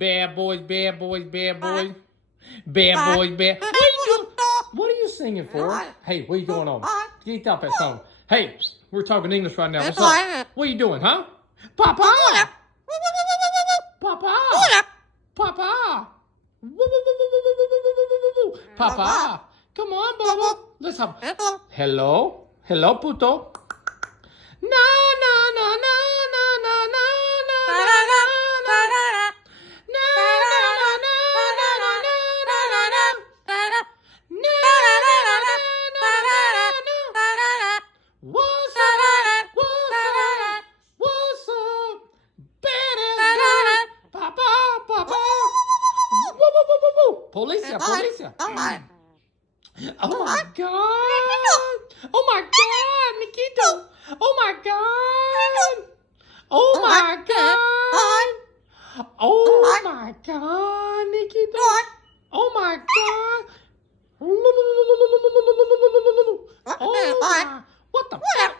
Bad boys, bad boys, bad boys. Bad boys, bad. What are you singing for? Hey, what are you doing on? Get off that phone. Hey, we're talking English right now. What's up? What are you doing, huh? Papa! Papa! Papa! Papa! Come on, Bubba. Let's have. Hello? Hello, puto. Na na na na na na na na na na What's up? What's up? Badass Papa, Papa. Woo, woo, woo, woo, woo. Policia, policia. Oh my God. Oh my God, Nikito. Oh my God. Oh my God. Oh my God, Nikito. Oh my God. Oh my. What the fuck?